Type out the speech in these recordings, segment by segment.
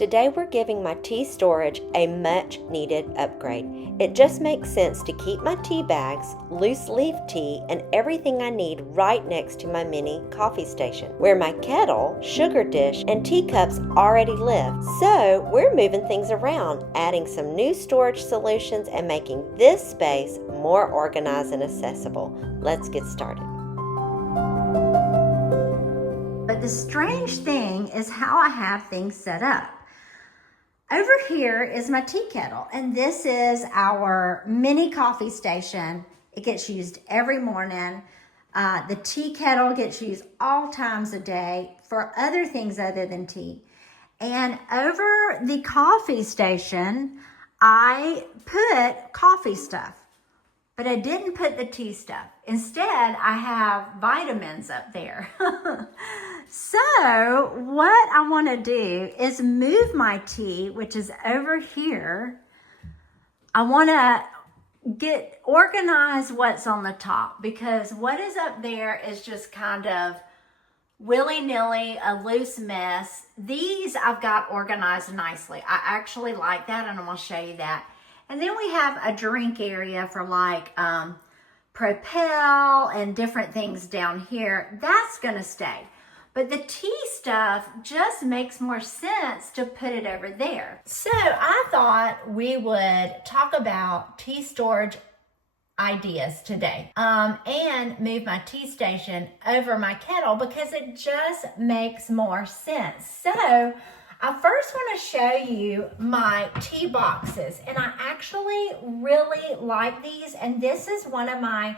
Today we're giving my tea storage a much needed upgrade. It just makes sense to keep my tea bags, loose leaf tea, and everything I need right next to my mini coffee station, where my kettle, sugar dish, and teacups already live. So we're moving things around, adding some new storage solutions and making this space more organized and accessible. Let's get started. But the strange thing is how I have things set up. Over here is my tea kettle, and this is our mini coffee station. It gets used every morning. The tea kettle gets used all times a day for other things other than tea. And over the coffee station, I put coffee stuff, but I didn't put the tea stuff. Instead, I have vitamins up there. So what I want to do is move my tea, which is over here. I want to organize what's on the top, because what is up there is just kind of willy-nilly, a loose mess. These I've got organized nicely. I actually like that, and I'm going to show you that. And then we have a drink area for like Propel and different things down here. That's going to stay. But the tea stuff just makes more sense to put it over there. So I thought we would talk about tea storage ideas today and move my tea station over my kettle because it just makes more sense. So I first want to show you my tea boxes, and I actually really like these, and this is one of my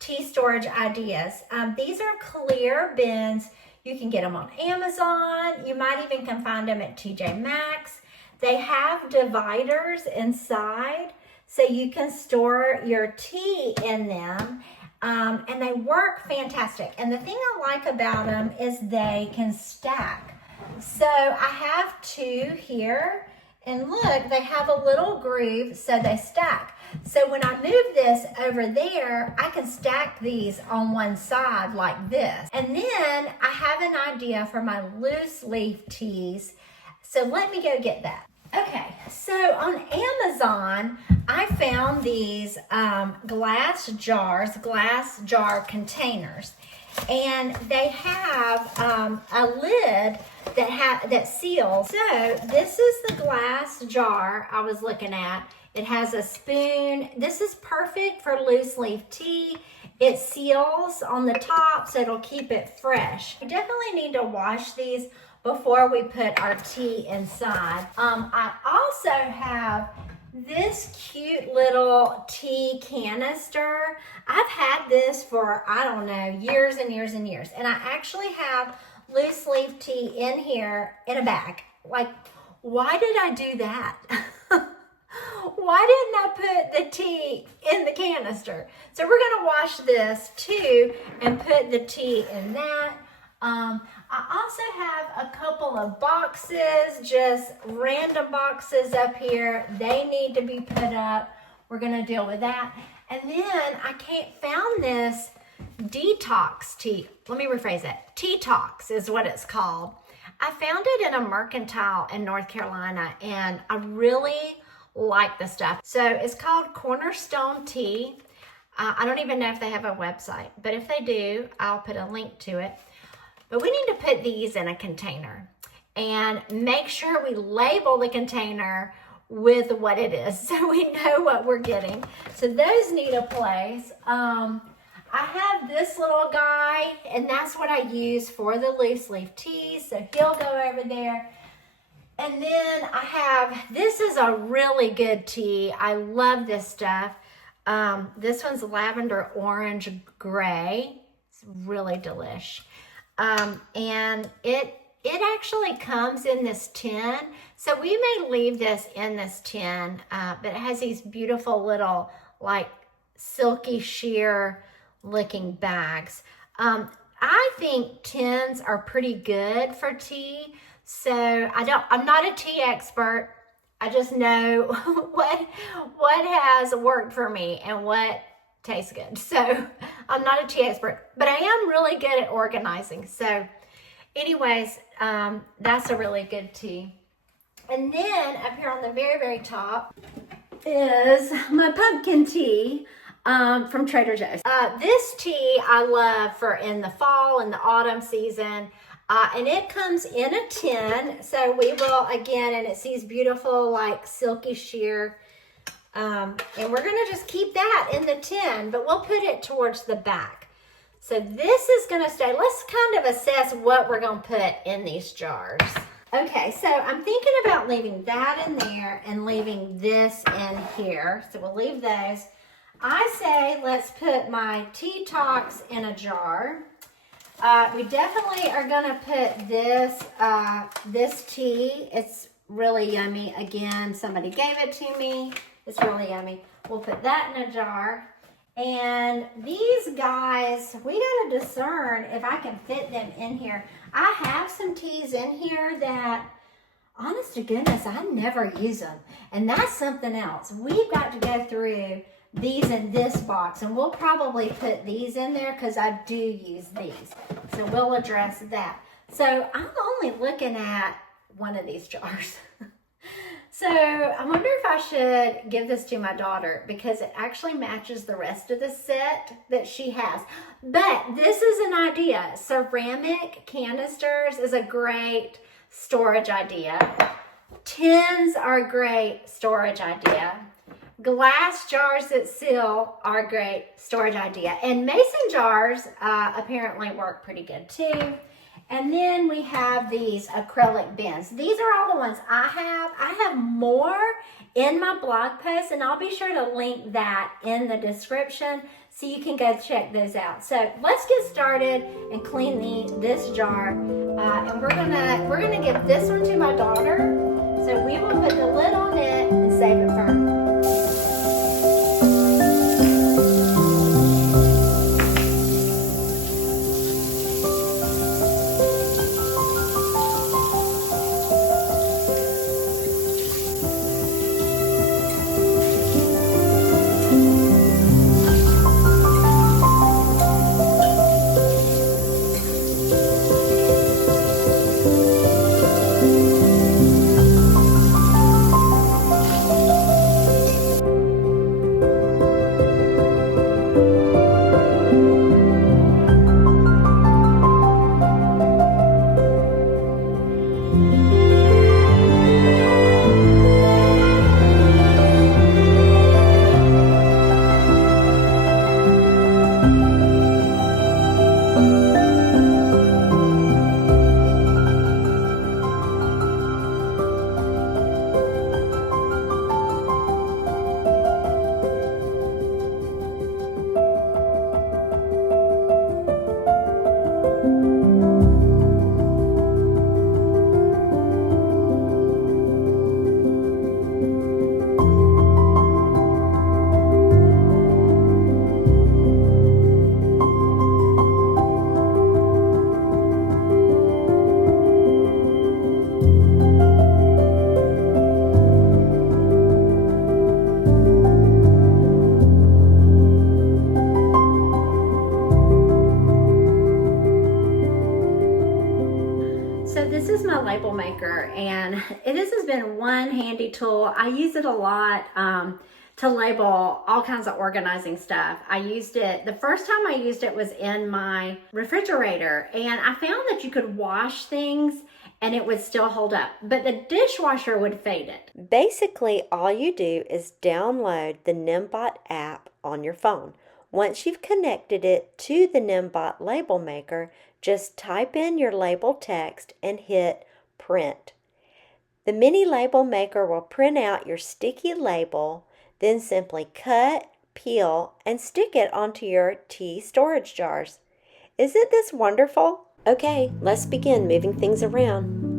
tea storage ideas. These are clear bins. You can get them on Amazon. You might even can find them at TJ Maxx. They have dividers inside, so you can store your tea in them, and they work fantastic. And the thing I like about them is they can stack. So I have two here, and look, they have a little groove, so they stack. So when I move this over there, I can stack these on one side like this. And then I have an idea for my loose leaf teas. So let me go get that. Okay, so on Amazon, I found these glass jar containers. And they have a lid that seals. So this is the glass jar I was looking at. It has a spoon. This is perfect for loose leaf tea. It seals on the top, so it'll keep it fresh. We definitely need to wash these before we put our tea inside. I also have this cute little tea canister. I've had this for, I don't know, years and years and years. And I actually have loose leaf tea in here in a bag. Like, why did I do that? Why didn't I put the tea in the canister? So we're going to wash this too and put the tea in that. I also have a couple of boxes, just random boxes up here. They need to be put up. We're going to deal with that. And then I found this detox tea. Let me rephrase it. Tea-tox is what it's called. I found it in a mercantile in North Carolina, and I really like the stuff. So it's called Cornerstone Tea. I don't even know if they have a website, but if they do, I'll put a link to it. But we need to put these in a container and make sure we label the container with what it is so we know what we're getting. So those need a place. I have this little guy, and that's what I use for the loose leaf tea. So he'll go over there. And then I have, this is a really good tea. I love this stuff. This one's lavender orange gray. It's really delish. And it actually comes in this tin. So we may leave this in this tin, but it has these beautiful little like silky sheer looking bags. I think tins are pretty good for tea. So I'm not a tea expert. I just know what has worked for me and what tastes good. So I'm not a tea expert, but I am really good at organizing. So anyways, that's a really good tea. And then up here on the very, very top is my pumpkin tea from Trader Joe's. This tea I love for in the fall and the autumn season. And it comes in a tin. So we will, again, and it's these beautiful like silky sheer. And we're gonna just keep that in the tin, but we'll put it towards the back. So this is gonna stay. Let's kind of assess what we're gonna put in these jars. Okay, so I'm thinking about leaving that in there and leaving this in here. So we'll leave those. I say let's put my tea talks in a jar. We definitely are gonna put this, this tea. It's really yummy. Again, somebody gave it to me. It's really yummy. We'll put that in a jar. And these guys, we gotta discern if I can fit them in here. I have some teas in here that, honest to goodness, I never use them. And that's something else. We've got to go through these in this box, and we'll probably put these in there because I do use these. So we'll address that. So I'm only looking at one of these jars. So I wonder if I should give this to my daughter because it actually matches the rest of the set that she has. But this is an idea. Ceramic canisters is a great storage idea. Tins are a great storage idea. Glass jars that seal are a great storage idea. And mason jars apparently work pretty good too. And then we have these acrylic bins. These are all the ones I have. I have more in my blog post, and I'll be sure to link that in the description so you can go check those out. So let's get started and clean this jar. And we're gonna give this one to my daughter. So we will put the lid on it and save it for her. Label maker, and this has been one handy tool. I use it a lot to label all kinds of organizing stuff. I used it, the first time I used it was in my refrigerator, and I found that you could wash things and it would still hold up, but the dishwasher would fade it. Basically, all you do is download the Nimbot app on your phone. Once you've connected it to the Nimbot label maker, just type in your label text and hit print. The mini label maker will print out your sticky label, then simply cut, peel, and stick it onto your tea storage jars. Isn't this wonderful? Okay, let's begin moving things around.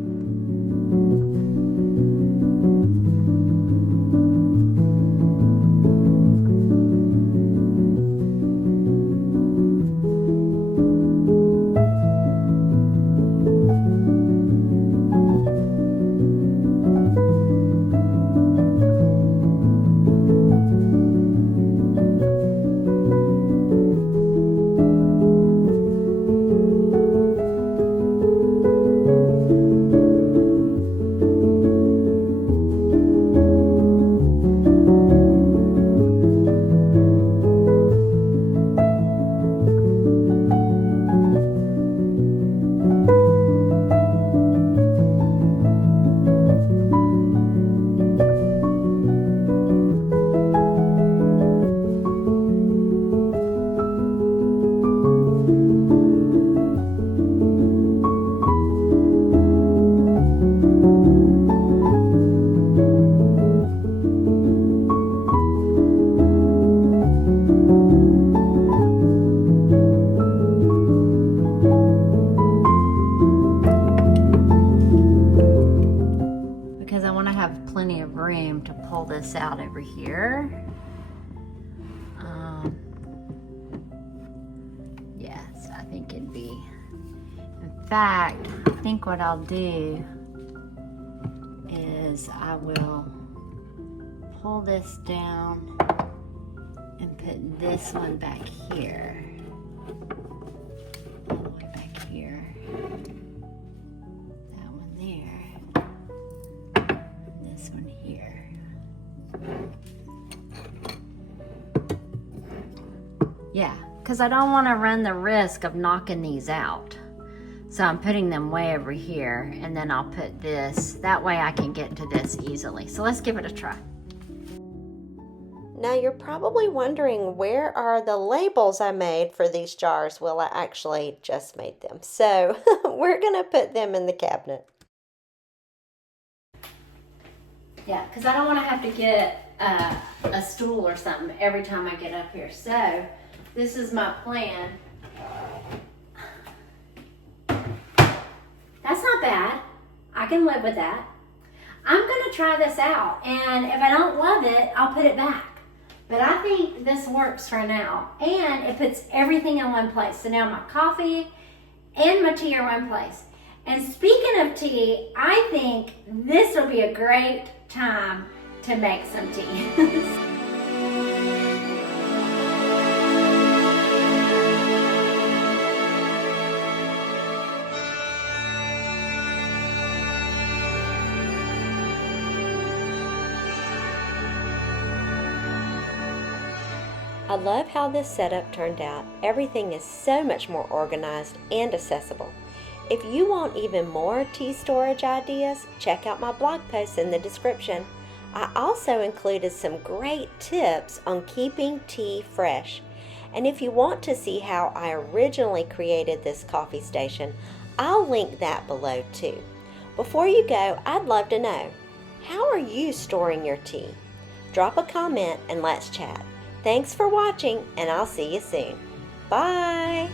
because I want to have plenty of room to pull this out over here. Yes, I think it'd be, in fact, I think what I'll do is I will pull this down and put this one back here. All the way back here. That one there. And this one here. Yeah, because I don't want to run the risk of knocking these out. So I'm putting them way over here, and then I'll put this. That way I can get to this easily. So let's give it a try. Now you're probably wondering, where are the labels I made for these jars? Well, I actually just made them. So we're going to put them in the cabinet. Yeah, because I don't want to have to get a stool or something every time I get up here. So this is my plan. That's not bad. I can live with that. I'm going to try this out, and if I don't love it, I'll put it back. But I think this works for now, and it puts everything in one place. So now my coffee and my tea are one place. And speaking of tea, I think this will be a great time to make some tea. I love how this setup turned out. Everything is so much more organized and accessible. If you want even more tea storage ideas, check out my blog post in the description. I also included some great tips on keeping tea fresh. And if you want to see how I originally created this coffee station, I'll link that below too. Before you go, I'd love to know, how are you storing your tea? Drop a comment and let's chat. Thanks for watching, and I'll see you soon. Bye!